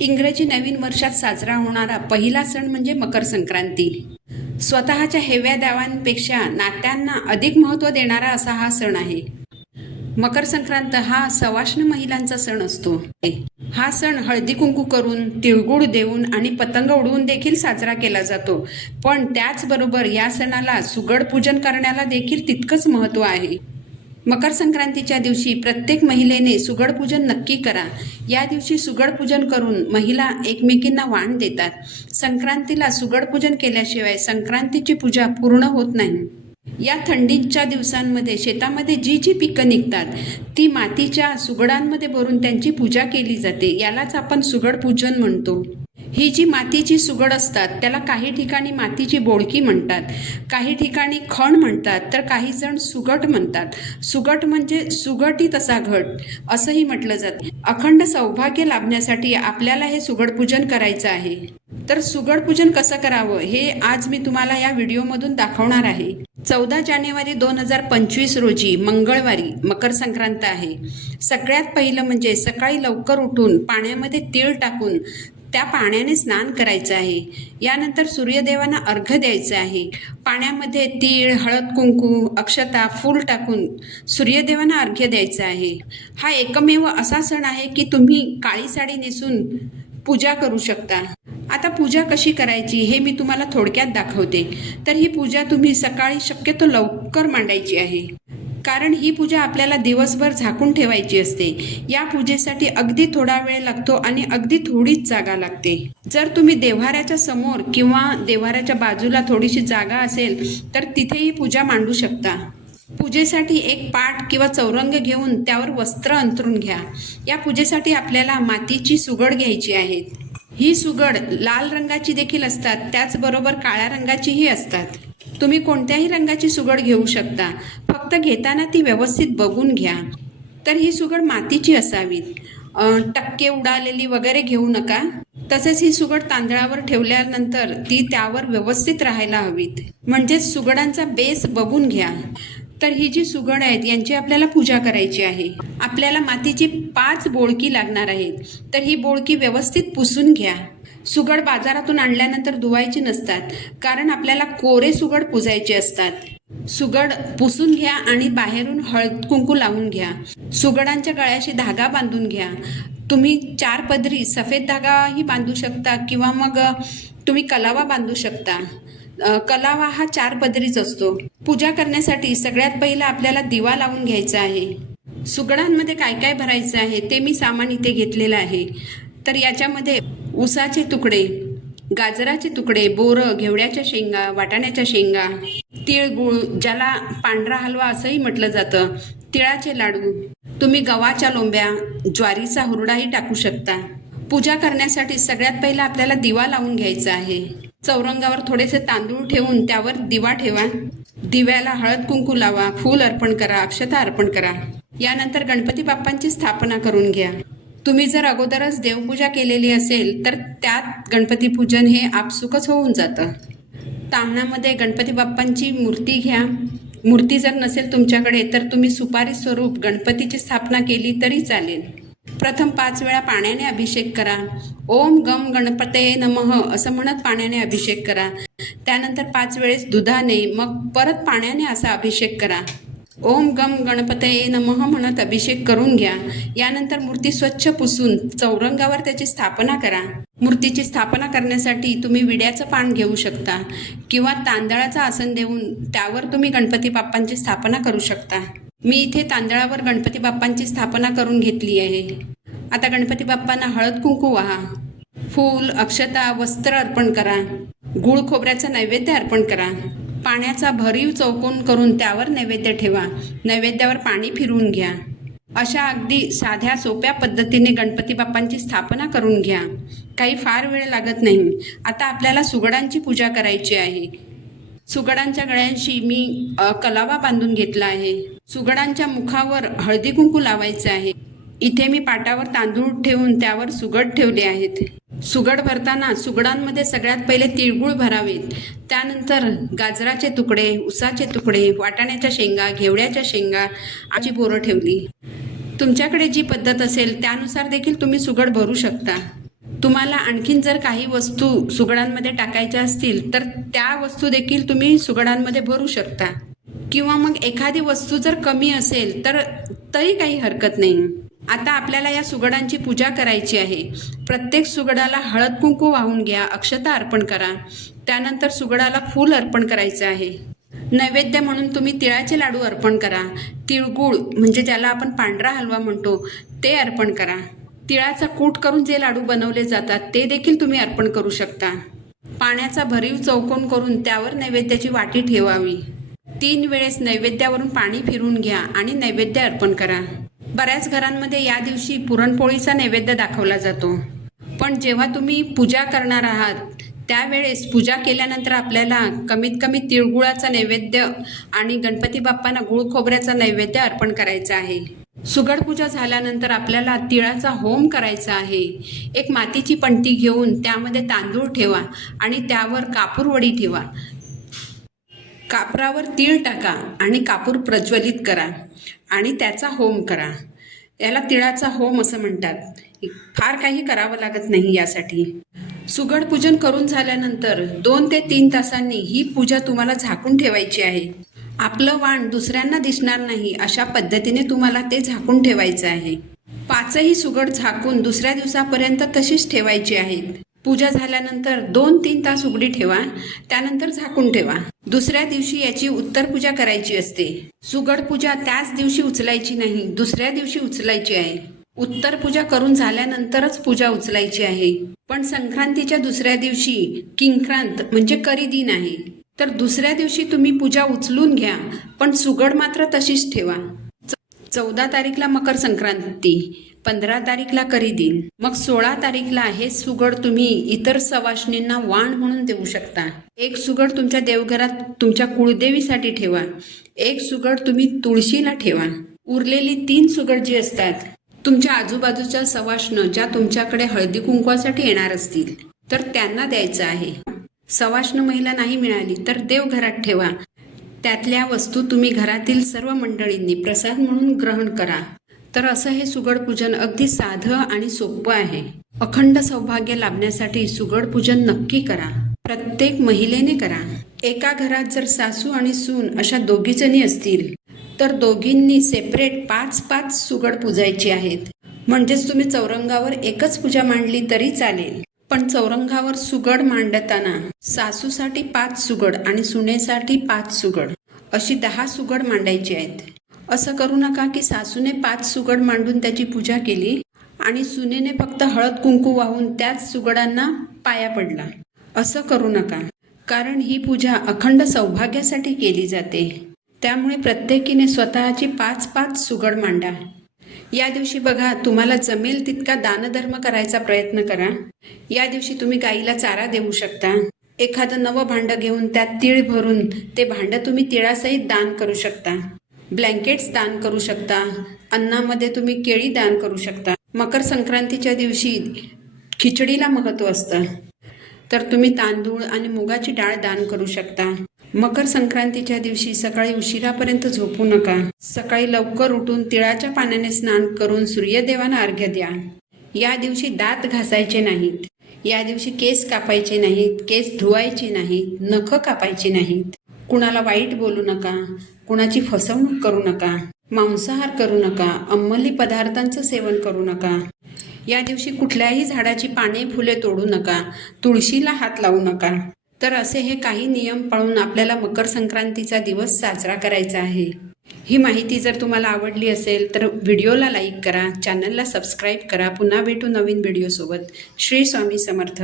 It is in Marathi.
इंग्रजी नवीन वर्षात साजरा होणारा पहिला सण म्हणजे मकर संक्रांती. स्वतःच्या हेव्या दाव्यांपेक्षा नात्यांना अधिक महत्त्व देणारा असा हा सण आहे. मकर संक्रांत हा सवाष्ण महिलांचा सण असतो. हा सण हळदी कुंकू करून, तिळगुळ देऊन आणि पतंग उडवून देखील साजरा केला जातो. पण त्याचबरोबर या सणाला सुगड पूजन करण्याला देखील तितकंच महत्त्व आहे. मकर संक्रांतीच्या दिवशी प्रत्येक महिलेने सुगड पूजन नक्की करा. या दिवशी सुगड पूजन करून महिला एकमेकींना वाण देतात. संक्रांतीला सुगड पूजन केल्याशिवाय संक्रांतीची पूजा पूर्ण होत नाही. या थंडीच्या दिवसांमध्ये शेतामध्ये जी जी पिकं निघतात ती मातीच्या सुगडांमध्ये भरून त्यांची पूजा केली जाते. यालाच आपण सुगड पूजन म्हणतो. ही जी मातीची सुगड असतात त्याला काही ठिकाणी मातीची बोळकी म्हणतात, काही ठिकाणी खण म्हणतात, तर काही जण सुगट म्हणतात. सुगट म्हणजे सुगटीत असा घट असंही म्हटलं जातं. अखंड सौभाग्य लाभण्यासाठी आपल्याला हे सुगड पूजन करायचं आहे. तर सुगड पूजन कसं करावं हे आज मी तुम्हाला या व्हिडिओमधून दाखवणार आहे. 14 जानेवारी 2025 रोजी मंगळवारी मकर संक्रांत आहे. सगळ्यात पहिलं म्हणजे सकाळी लवकर उठून पाण्यामध्ये तीळ टाकून त्या पाण्याने स्नान करायचं आहे. यानंतर सूर्यदेवांना अर्घ्य द्यायचं आहे. पाण्यामध्ये तीळ, हळद कुंकू, अक्षता, फूल टाकून सूर्यदेवांना अर्घ्य द्यायचं आहे. हा एकमेव असा सण आहे की तुम्ही काळी साडी नेसून पूजा करू शकता. आता पूजा कशी करायची हे मी तुम्हाला थोडक्यात दाखवते. तर ही पूजा तुम्ही सकाळी शक्यतो लवकर मांडायची आहे, कारण ही पूजा आपल्याला दिवसभर झाकून ठेवायची असते. या पूजेसाठी अगदी थोडा वेळ लागतो आणि अगदी थोडीच जागा लागते. जर तुम्ही देव्हाऱ्याच्या समोर किंवा देव्हाऱ्याच्या बाजूला थोडीशी जागा असेल तर तिथे ही पूजा मांडू शकता. पूजेसाठी एक पाट किंवा चौरंग घेऊन त्यावर वस्त्र अंथरून घ्या. या पूजेसाठी आपल्याला मातीची सुगड घ्यायची आहे. ही सुगड लाल रंगाची देखील असतात, त्याचबरोबर काळ्या रंगाचीही असतात. तुम्ही कोणत्याही रंगाची सुगड घेऊ शकता, फक्त घेताना ती व्यवस्थित बघून घ्या. तर ही सुगड मातीची असावी, टक्के उडालेली वगैरे घेऊ नका. तसेच ही सुगड तांदळावर ठेवल्यानंतर ती त्यावर व्यवस्थित राहायला हवीत, म्हणजेच सुगडांचा बेस बघून घ्या. तर ही जी सुगड आहेत यांची आपल्याला पूजा करायची आहे. आपल्याला मातीची 5 बोळकी लागणार आहेत. तर ही बोळकी व्यवस्थित पुसून घ्या. सुगड बाजारातून आणल्यानंतर धुवायची नसतात, कारण आपल्याला कोरे सुगड पुजायचे असतात. सुगड पुसून घ्या आणि बाहेरून हळद कुंकू लावून घ्या. सुगडांच्या गळ्याशी धागा बांधून घ्या. तुम्ही 4 पदरी सफेद धागाही बांधू शकता किंवा मग तुम्ही कलावा बांधू शकता. कलावा हा 4 पदरीच असतो. पूजा करण्यासाठी सगळ्यात पहिलं आपल्याला दिवा लावून घ्यायचा आहे. सुगडांमध्ये काय काय भरायचं आहे ते मी सामान इथे घेतलेलं आहे. तर याच्यामध्ये ऊसाचे तुकडे, गाजराचे तुकडे, बोरं, घेवड्याच्या शेंगा, वाटाण्याच्या शेंगा, तिळगुळ ज्याला पांढरा हलवा असंही म्हटलं जातं, तिळाचे लाडू, तुम्ही गव्हाच्या लोंब्या, ज्वारीचा हुरडाही टाकू शकता. पूजा करण्यासाठी सगळ्यात पहिला आपल्याला दिवा लावून घ्यायचा आहे. चौरंगावर थोडेसे तांदूळ ठेवून त्यावर दिवा ठेवा. दिव्याला हळद कुंकू लावा, फूल अर्पण करा, अक्षता अर्पण करा. यानंतर गणपती बाप्पांची स्थापना करून घ्या. तुम्ही जर अगोदरच देवपूजा केलेली असेल तर त्यात गणपती पूजन हे आपसुकच होऊन जातं. तामणामध्ये गणपती बाप्पांची मूर्ती घ्या. मूर्ती जर नसेल तुमच्याकडे तर तुम्ही सुपारी स्वरूप गणपतीची स्थापना केली तरी चालेल. प्रथम 5 वेळा पाण्याने अभिषेक करा. ओम गम गणपते नमः असं म्हणत पाण्याने अभिषेक करा. त्यानंतर 5 वेळेस दुधाने, मग परत पाण्याने असा अभिषेक करा. ओम गम गणपतये नमः म्हणत अभिषेक करून घ्या. यानंतर मूर्ती स्वच्छ पुसून चौरंगावर त्याची स्थापना करा. मूर्तीची स्थापना करण्यासाठी तुम्ही विड्याचं पान घेऊ शकता किंवा तांदळाचं आसन देऊन त्यावर तुम्ही गणपती बाप्पांची स्थापना करू शकता. मी इथे तांदळावर गणपती बाप्पांची स्थापना करून घेतली आहे. आता गणपती बाप्पांना हळद कुंकू वाहा, फूल, अक्षता, वस्त्र अर्पण करा. गूळ खोबऱ्याचा नैवेद्य अर्पण करा. पाण्याचा भरीव चौकोन करून त्यावर नैवेद्य ठेवा. नैवेद्यावर पाणी फिरवून घ्या. अशा अगदी साध्या सोप्या पद्धतीने गणपती बाप्पांची स्थापना करून घ्या. काही फार वेळ लागत नाही. आता आपल्याला सुगडांची पूजा करायची आहे. सुगडांच्या गळ्यांशी मी कलावा बांधून घेतला आहे. सुगडांच्या मुखावर हळदी कुंकू लावायचे आहे. इथे मी पाटावर तांदूळ ठेवून त्यावर सुगड ठेवले आहेत. सुगड भरताना सुगडांमध्ये सगळ्यात पहिले तिळगुळ भरावेत. त्यानंतर गाजराचे तुकडे, ऊसाचे तुकडे, वाटाण्याच्या शेंगा, घेवड्याच्या शेंगा आजी बोरं ठेवली. तुमच्याकडे जी पद्धत असेल त्यानुसार देखील तुम्ही सुगड भरू शकता. तुम्हाला आणखीन जर काही वस्तू सुगडांमध्ये टाकायच्या असतील तर त्या वस्तू देखील तुम्ही सुगडांमध्ये भरू शकता, किंवा मग एखादी वस्तू जर कमी असेल तर तरी काही हरकत नाही. आता आपल्याला या सुगडांची पूजा करायची आहे. प्रत्येक सुगडाला हळद कुंकू वाहून घ्या, अक्षता अर्पण करा. त्यानंतर सुगडाला फूल अर्पण करायचं आहे. नैवेद्य म्हणून तुम्ही तिळाचे लाडू अर्पण करा. तिळगुळ म्हणजे ज्याला आपण पांढरा हलवा म्हणतो ते अर्पण करा. तिळाचा कूट करून जे लाडू बनवले जातात ते देखील तुम्ही अर्पण करू शकता. पाण्याचा भरीव चौकोन करून त्यावर नैवेद्याची वाटी ठेवावी. 3 वेळेस नैवेद्यावरून पाणी फिरून घ्या आणि नैवेद्य अर्पण करा. बऱ्याच घरांमध्ये या दिवशी पुरणपोळीचा नैवेद्य दाखवला जातो, पण जेव्हा तुम्ही पूजा करणार आहात त्यावेळेस पूजा केल्यानंतर आपल्याला कमीत कमी तिळगुळाचा नैवेद्य आणि गणपती बाप्पांना गुळ खोबऱ्याचा नैवेद्य अर्पण करायचा आहे. सुगड पूजा झाल्यानंतर आपल्याला तिळाचा होम करायचा आहे. एक मातीची पंटी घेऊन त्यामध्ये तांदूळ ठेवा आणि त्यावर कापूरवडी ठेवा. कापरावर तीळ टाका आणि कापूर प्रज्वलित करा आणि त्याचा होम करा. याला तिळाचा होम असं म्हणतात. फार काही करावं लागत नाही यासाठी. सुगड पूजन करून झाल्यानंतर 2 ते 3 तासांनी ही पूजा तुम्हाला झाकून ठेवायची आहे. आपलं वाण दुसऱ्यांना दिसणार नाही अशा पद्धतीने तुम्हाला ते झाकून ठेवायचं आहे. 5ही सुगड झाकून दुसऱ्या दिवसापर्यंत तशीच ठेवायची आहेत. पूजा झाल्यानंतर 2-3 तास उघडी ठेवा, त्यानंतर झाकून ठेवा. दुसऱ्या दिवशी याची उत्तर पूजा करायची असते. सुगड पूजा त्याच दिवशी उचलायची नाही, दुसऱ्या दिवशी उचलायची आहे. उत्तर पूजा करून झाल्यानंतरच पूजा उचलायची आहे. पण संक्रांतीच्या दुसऱ्या दिवशी किंक्रांत म्हणजे करी दिन आहे, तर दुसऱ्या दिवशी तुम्ही पूजा उचलून घ्या, पण सुगड मात्र तशीच ठेवा. 14 तारीखला मकर संक्रांती, 15 तारीखला करी दिन, मग 16 तारीखला हे सुगड तुम्ही इतर सवाष्णींना वाण म्हणून देऊ शकता. एक सुगड तुमच्या देवघरात तुमच्या कुळदेवीसाठी ठेवा. एक सुगड तुम्ही तुळशीला ठेवा. उरलेली 3 सुगड जी असतात तुमच्या आजूबाजूच्या सवाष्ण ज्या तुमच्याकडे हळदी कुंकवासाठी येणार असतील तर त्यांना द्यायचं आहे. सवाष्ण महिला नाही मिळाली तर देवघरात ठेवा. त्यातल्या वस्तू तुम्ही घरातील सर्व मंडळींनी प्रसाद म्हणून ग्रहण करा. तर असं हे सुगड पूजन अगदी साधं आणि सोपं आहे. अखंड सौभाग्य लाभण्यासाठी सुगड पूजन नक्की करा. प्रत्येक महिलेने करा. एका घरात जर सासू आणि सून अशा 2 जणी असतील तर दोघींनी सेपरेट 5-5 सुगड पूजायची आहेत. म्हणजेच तुम्ही चौरंगावर एकच पूजा मांडली तरी चालेल, पण चौरंगावर सुगड मांडताना सासूसाठी 5 सुगड आणि सुनेसाठी 5 सुगड अशी 10 सुगड मांडायची आहेत. असं करू नका की सासूने 5 सुगड मांडून त्याची पूजा केली आणि सुनेने फक्त हळद कुंकू वाहून त्याच सुगडांना पाया पडला. असं करू नका, कारण ही पूजा अखंड सौभाग्यासाठी केली जाते. त्यामुळे प्रत्येकीने स्वतःची 5-5 सुगड मांडा. या दिवशी बघा, तुम्हाला जमेल तितका दानधर्म करायचा प्रयत्न करा. या दिवशी तुम्ही गाईला चारा देऊ शकता. एखादं नवं भांडं घेऊन त्यात तीळ भरून ते भांडं तुम्ही तिळासहित दान करू शकता. ब्लँकेट्स दान करू शकता. अन्नामध्ये तुम्ही केळी दान करू शकता. मकर संक्रांतीच्या दिवशी खिचडीला महत्त्व असतं, तर तुम्ही तांदूळ आणि मुगाची डाळ दान करू शकता. मकर संक्रांतीच्या दिवशी सकाळी उशिरापर्यंत झोपू नका. सकाळी लवकर उठून तिळाच्या पाण्याने स्नान करून सूर्यदेवांना अर्घ्य द्या. या दिवशी दात घासायचे नाहीत. या दिवशी केस कापायचे नाहीत, केस धुवायचे नाहीत, नखं कापायची नाहीत. कुणाला वाईट बोलू नका. कुणाची फसवणूक करू नका. मांसाहार करू नका. अंमली पदार्थांचं सेवन करू नका. या दिवशी कुठल्याही झाडाची पाने फुले तोडू नका. तुळशीला हात लावू नका. तर असे हे काही नियम पाळून आपल्याला मकर संक्रांतीचा दिवस साजरा करायचा आहे. ही माहिती जर तुम्हाला आवडली असेल तर व्हिडिओला लाईक करा, चॅनलला सबस्क्राईब करा. पुन्हा भेटू नवीन व्हिडिओसोबत. श्री स्वामी समर्थ.